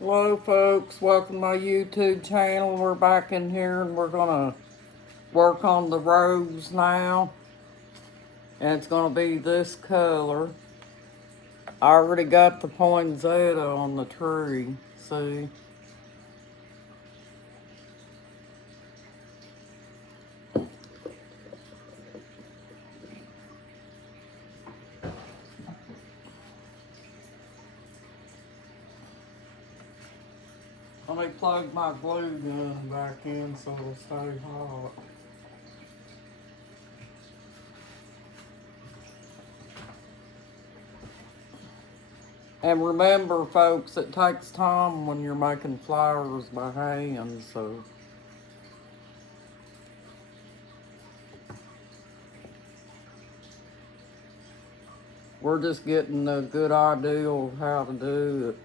Hello folks, welcome to my YouTube channel. We're back in here and we're gonna work on the rose now. And it's gonna be this color. I already got the poinsettia on the tree, see? Let me plug my glue gun back in so it'll stay hot. And remember folks, it takes time when you're making flowers by hand, so we're just getting a good idea of how to do it.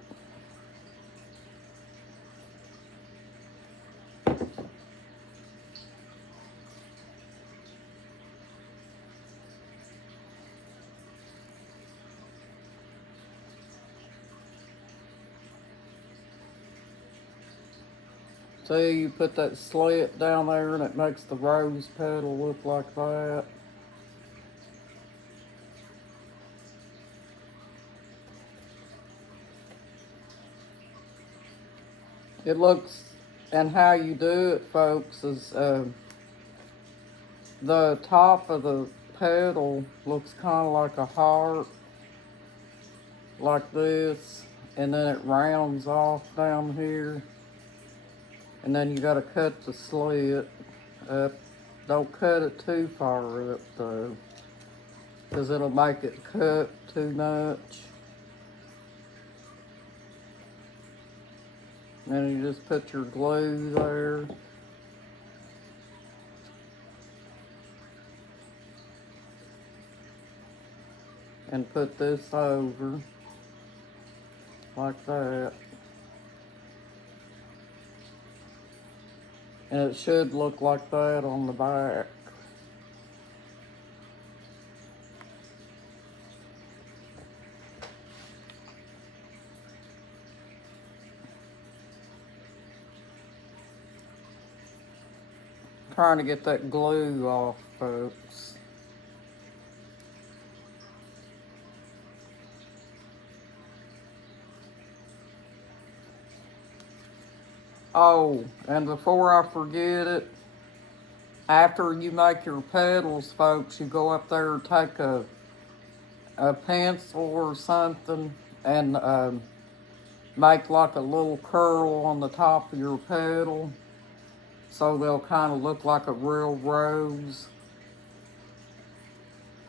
See, you put that slit down there and it makes the rose petal look like that. It looks, and how you do it, folks, is the top of the petal looks kind of like a heart, like this, and then it rounds off down here. And then you gotta cut the slit up. Don't cut it too far up though, because it'll make it cut too much. And then you just put your glue there. And put this over, like that. And it should look like that on the back. Trying to get that glue off, folks. Oh, and before I forget it, after you make your petals, folks, you go up there and take a pencil or something and make like a little curl on the top of your petal so they'll kind of look like a real rose.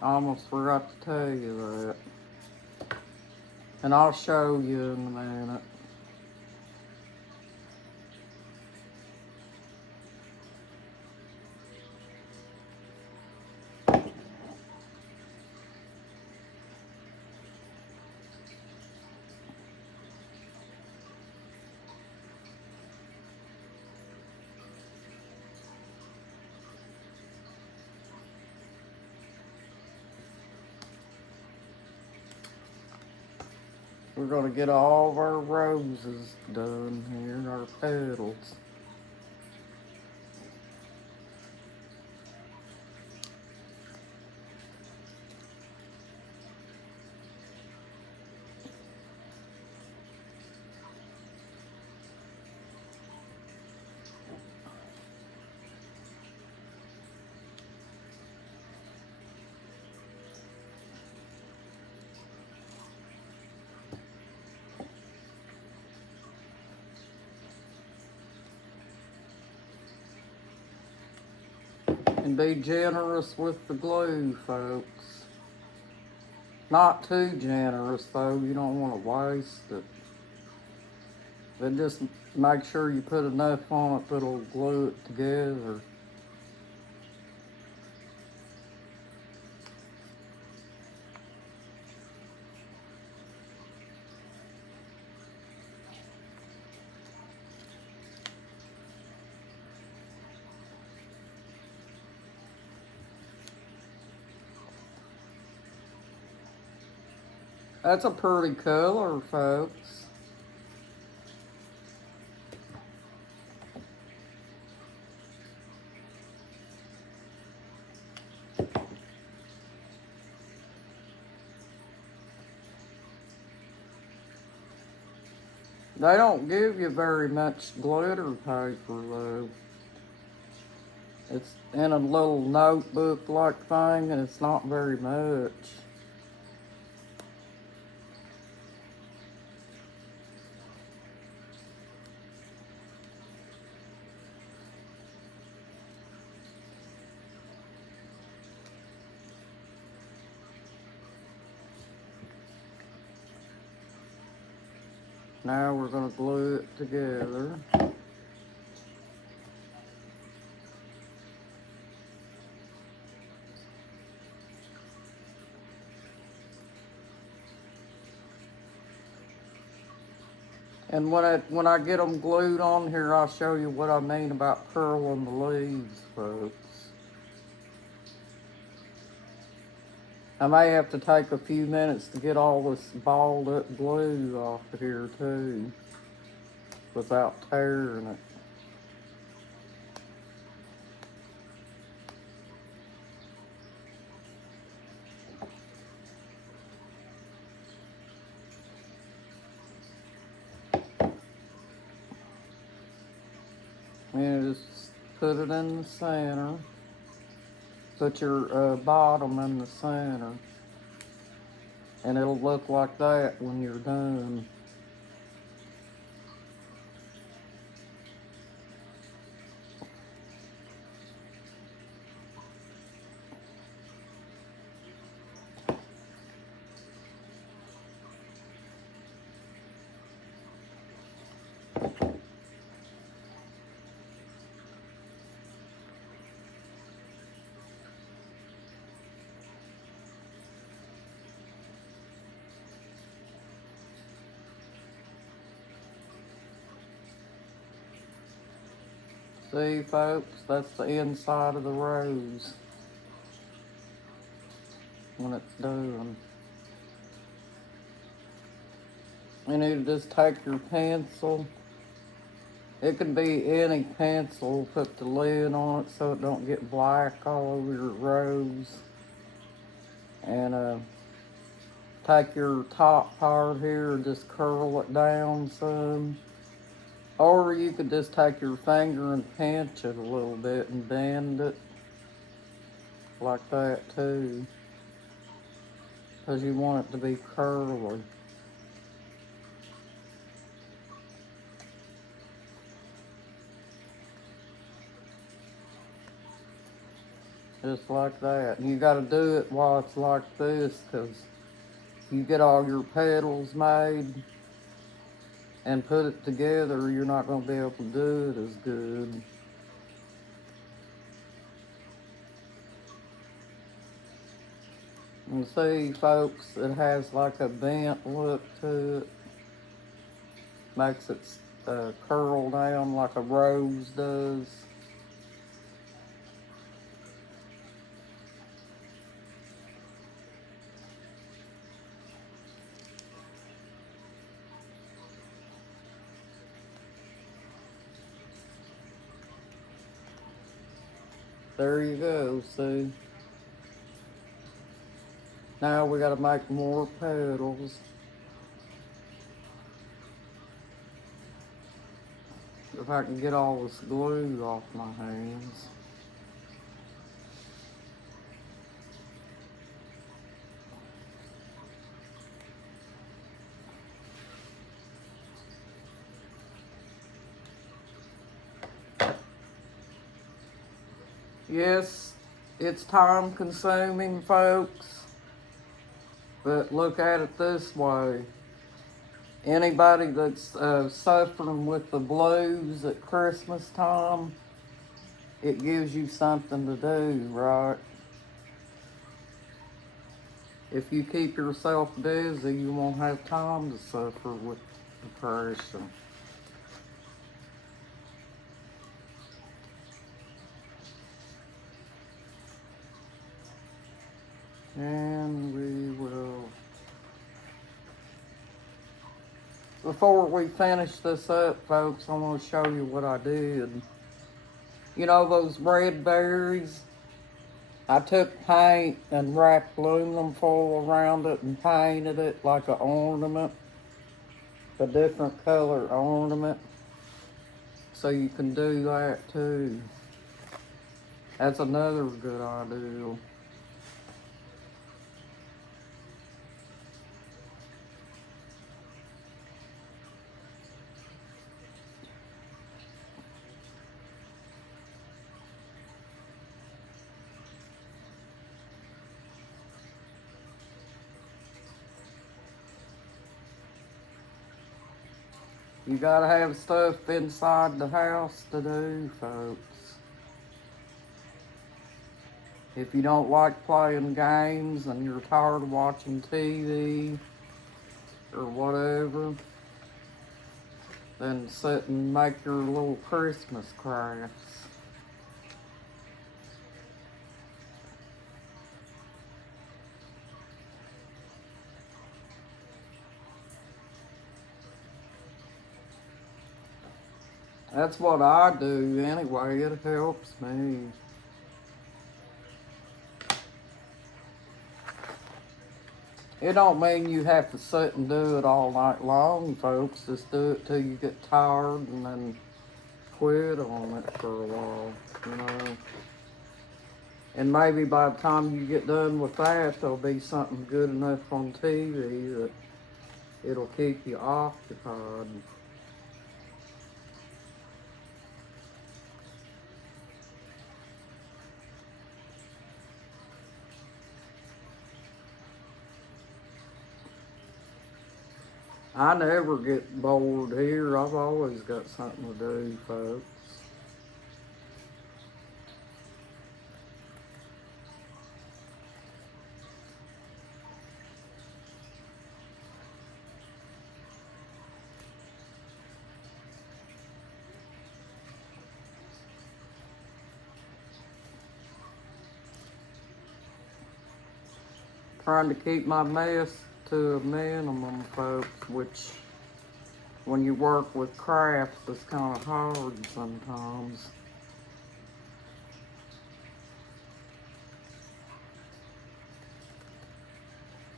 I almost forgot to tell you that. And I'll show you in a minute. We're gonna get all of our roses done here, our petals. And be generous with the glue, folks. Not too generous, though. You don't want to waste it. But just make sure you put enough on it that'll glue it together. That's a pretty color, folks. They don't give you very much glitter paper though. It's in a little notebook like thing and it's not very much. Now we're going to glue it together. And when I get them glued on here, I'll show you what I mean about curling the leaves, folks. I may have to take a few minutes to get all this balled up glue off of here too, without tearing it. And just put it in the center. Put your bottom in the center. And it'll look like that when you're done. See, folks, that's the inside of the rose when it's done. You need to just take your pencil. It can be any pencil. Put the lid on it so it don't get black all over your rose. And take your top part here and just curl it down some. Or you could just take your finger and pinch it a little bit and bend it like that too, because you want it to be curly. Just like that. And you got to do it while it's like this, because you get all your petals made and put it together, you're not going to be able to do it as good. You see, folks, it has like a bent look to it. Makes it curl down like a rose does. There you go, see? Now we gotta make more petals. If I can get all this glue off my hands. Yes, it's time consuming, folks, but look at it this way. Anybody that's suffering with the blues at Christmas time, it gives you something to do, right? If you keep yourself busy, you won't have time to suffer with depression. And we will, before we finish this up, folks, I want to show you what I did. You know those red berries? I took paint and wrapped aluminum foil around it and painted it like an ornament. a different color ornament. So you can do that too. That's another good idea. You gotta have stuff inside the house to do, folks. If you don't like playing games and you're tired of watching TV or whatever, then sit and make your little Christmas crafts. That's what I do anyway. It helps me. It don't mean you have to sit and do it all night long, folks. Just do it till you get tired and then quit on it for a while, you know. And maybe by the time you get done with that, there'll be something good enough on TV that it'll keep you occupied. I never get bored here. I've always got something to do, folks. Trying to keep my mess to a minimum, folks, which when you work with crafts, it's kind of hard sometimes.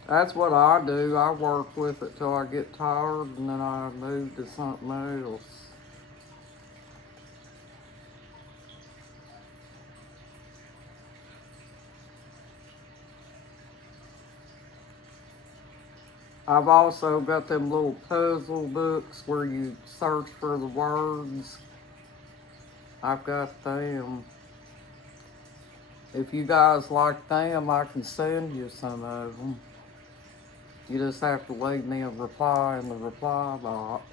That's what I do. I work with it till I get tired and then I move to something else. I've also got them little puzzle books where you search for the words. I've got them. If you guys like them, I can send you some of them. You just have to leave me a reply in the reply box.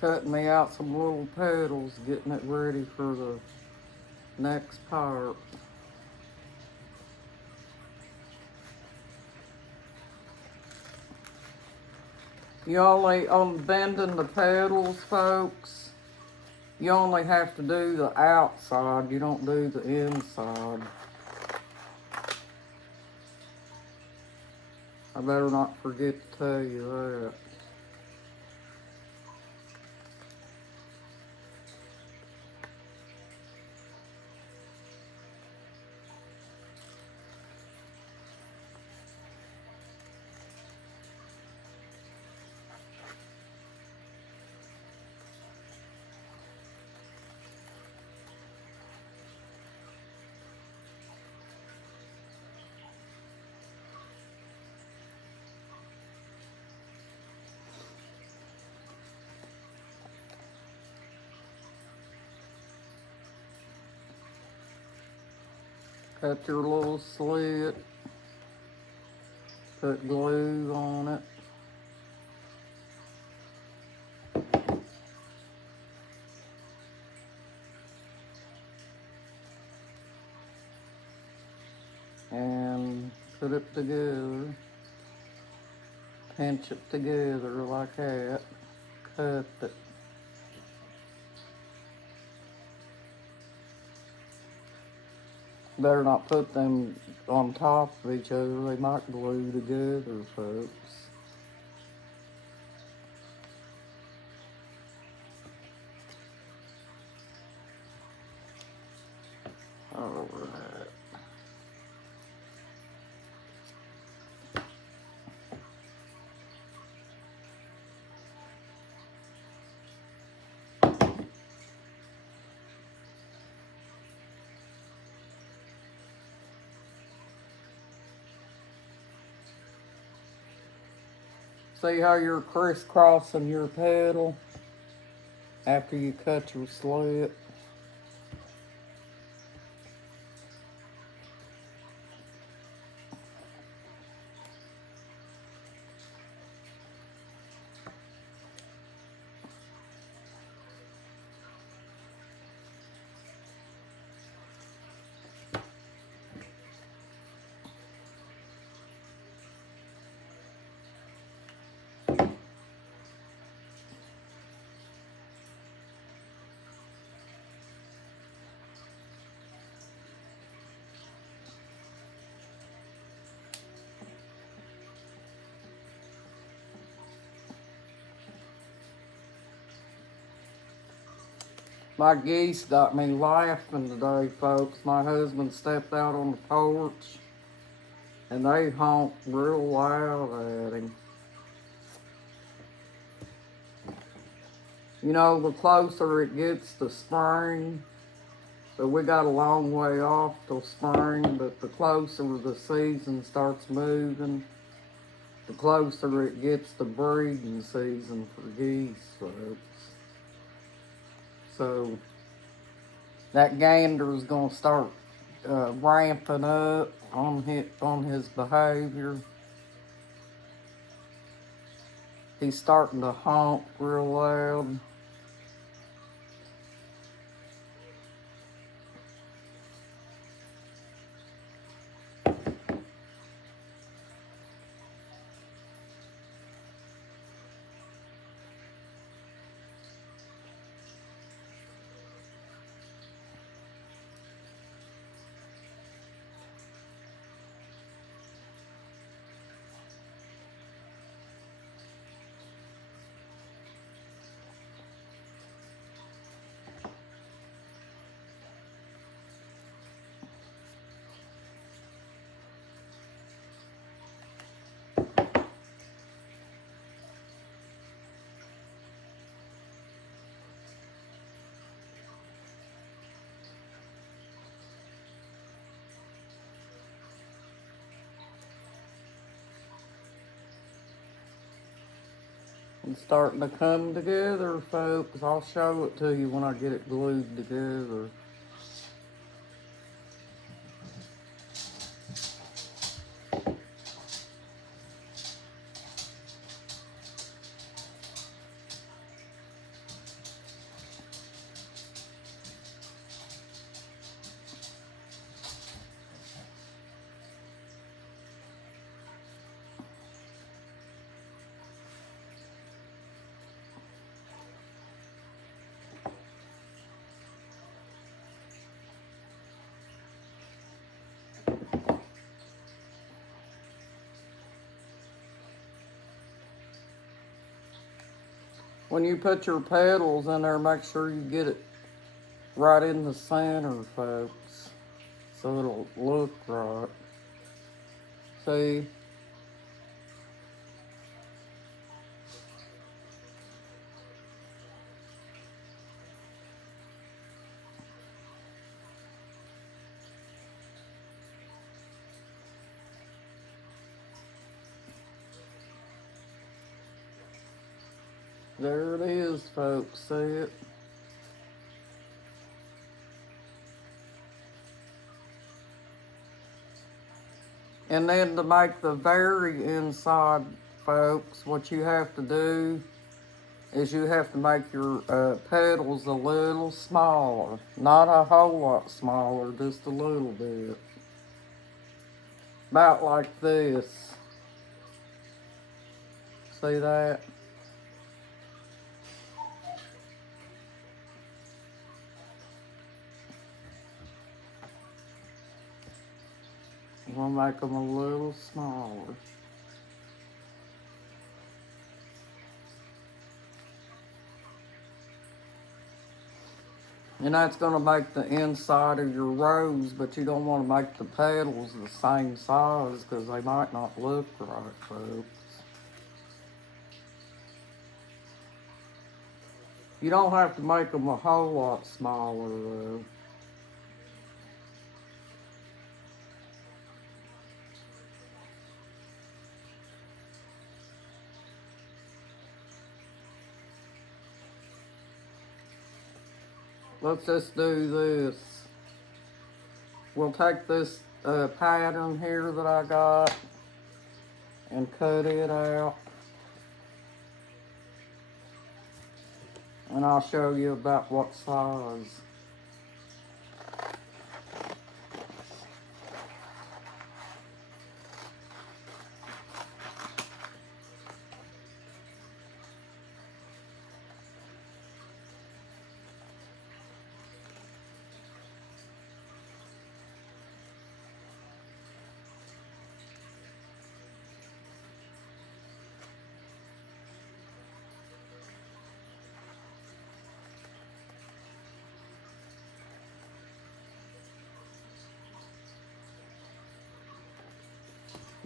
Cutting me out some little petals, getting it ready for the next part. You only, on bending the petals, folks, you only have to do the outside, you don't do the inside. I better not forget to tell you that. Cut your little slit, put glue on it. and put it together. Pinch it together like that. Cut it. Better not put them on top of each other. They might glue together, folks. Alright. See how you're crisscrossing your petal after you cut your slit? My geese got me laughing today, folks. My husband stepped out on the porch and they honked real loud at him. You know, the closer it gets to spring, but we got a long way off till spring, but the closer the season starts moving, the closer it gets to breeding season for geese, folks. So that gander's gonna start ramping up on his behavior. He's starting to honk real loud. It's starting to come together, folks. I'll show it to you when I get it glued together. When you put your petals in there, make sure you get it right in the center, folks, so it'll look right. See? There it is, folks. See it? And then to make the very inside, folks, what you have to do is you have to make your petals a little smaller. Not a whole lot smaller, just a little bit. about like this. See that? I'm gonna make them a little smaller. And that's gonna make the inside of your rose, but you don't wanna make the petals the same size because they might not look right, folks. You don't have to make them a whole lot smaller though. Let's just do this. We'll take this pattern here that I got and cut it out. And I'll show you about what size.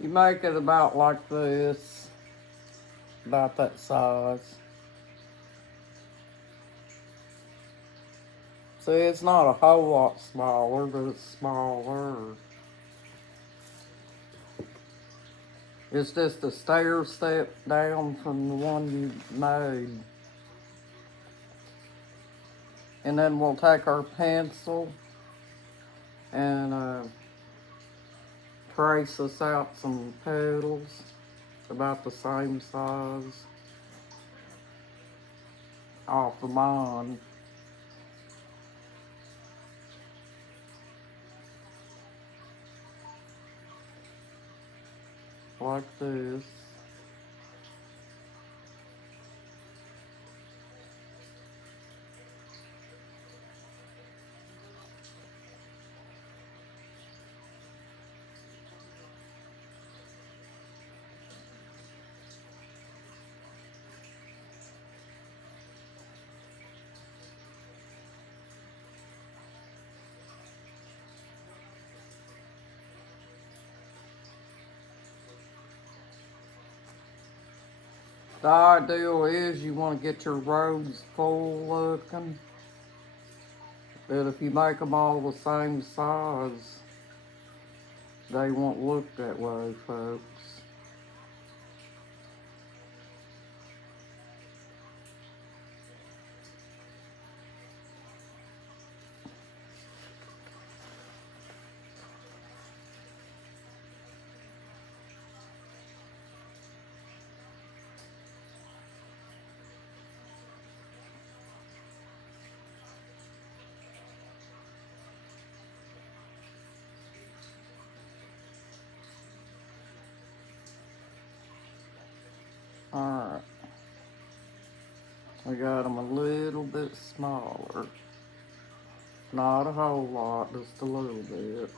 You make it about like this, about that size. See, it's not a whole lot smaller, but it's smaller. It's just a stair step down from the one you made. And then we'll take our pencil and trace us out some petals about the same size off of mine. Like this. The ideal is you want to get your rose full looking. But if you make them all the same size, they won't look that way, folks. Alright. We got them a little bit smaller. Not a whole lot, just a little bit.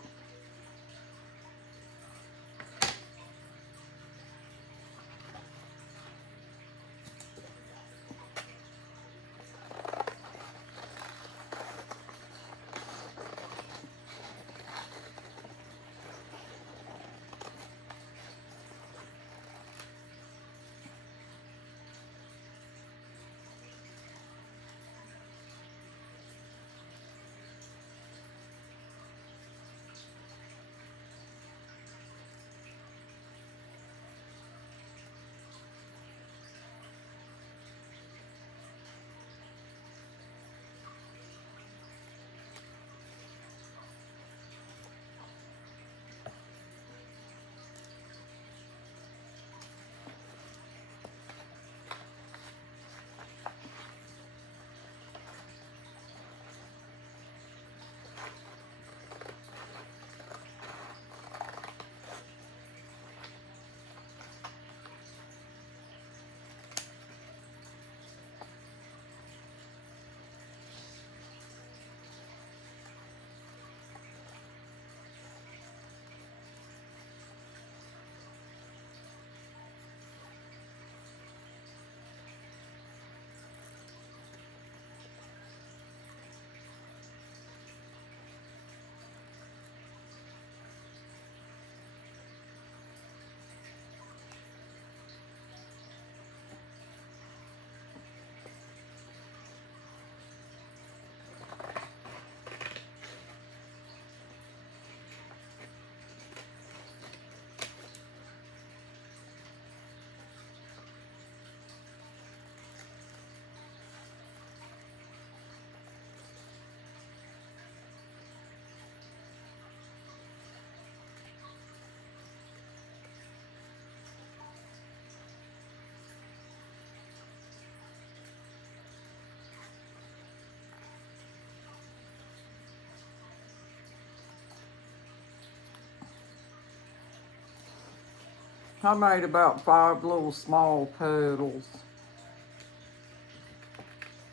I made about 5 little small pedals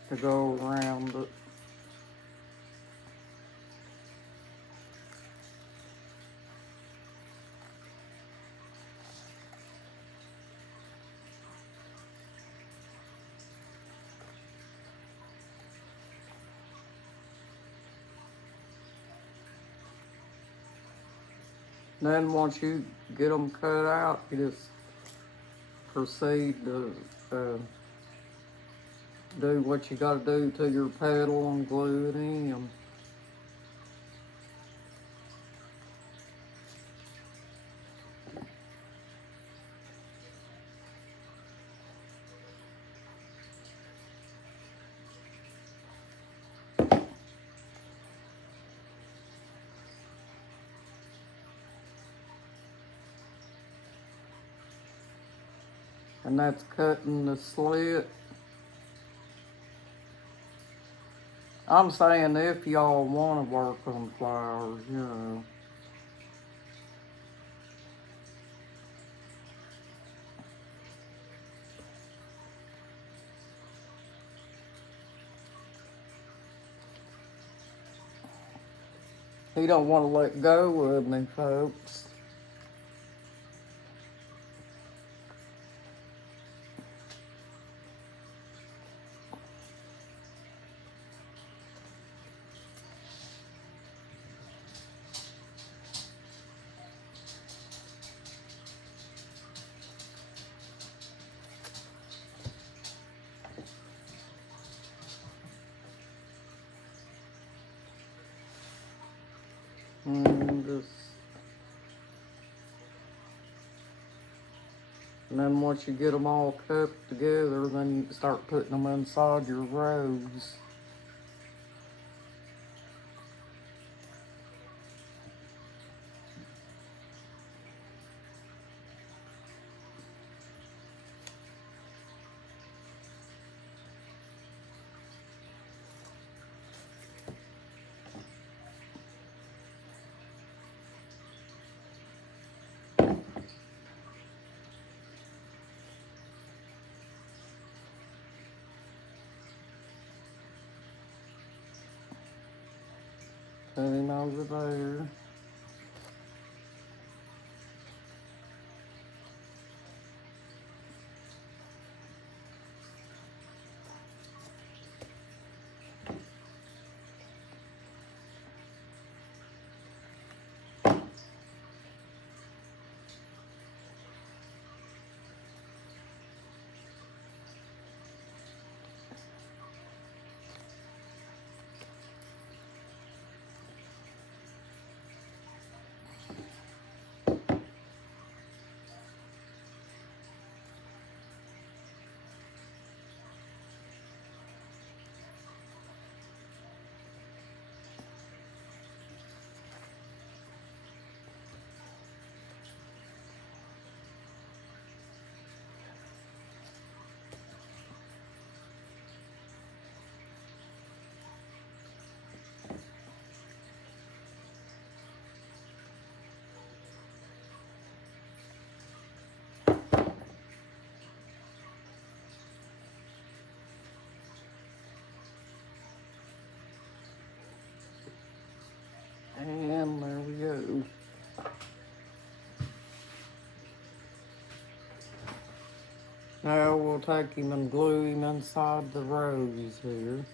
to go around it. Then once you get them cut out, you just proceed to do what you got to do to your pedal and glue it in. And that's cutting the slit. I'm saying if y'all want to work on flowers, you know. He don't want to let go of me, folks. And just, and then once you get them all cut together, then you can start putting them inside your rose. Put him over there. And there we go. Now we'll take him and glue him inside the rose here.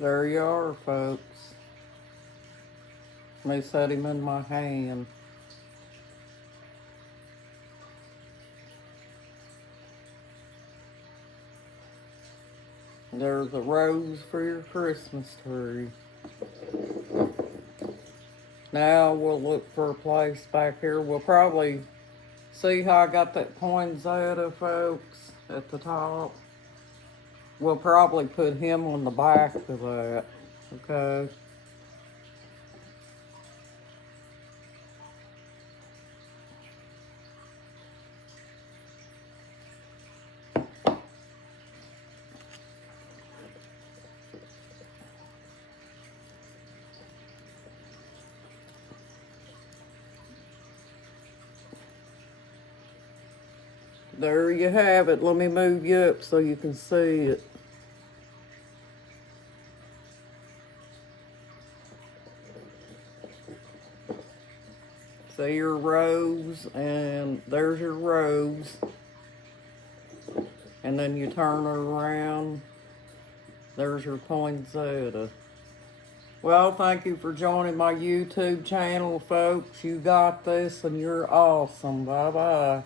There you are, folks. Let me set him in my hand. There's a rose for your Christmas tree. Now we'll look for a place back here. We'll probably see how I got that poinsettia, folks, at the top. We'll probably put him on the back of that, okay? There you have it. Let me move you up so you can see it. See your rose, and there's your rose. And then you turn her around. There's your poinsettia. Well, thank you for joining my YouTube channel, folks. You got this, and you're awesome. Bye-bye.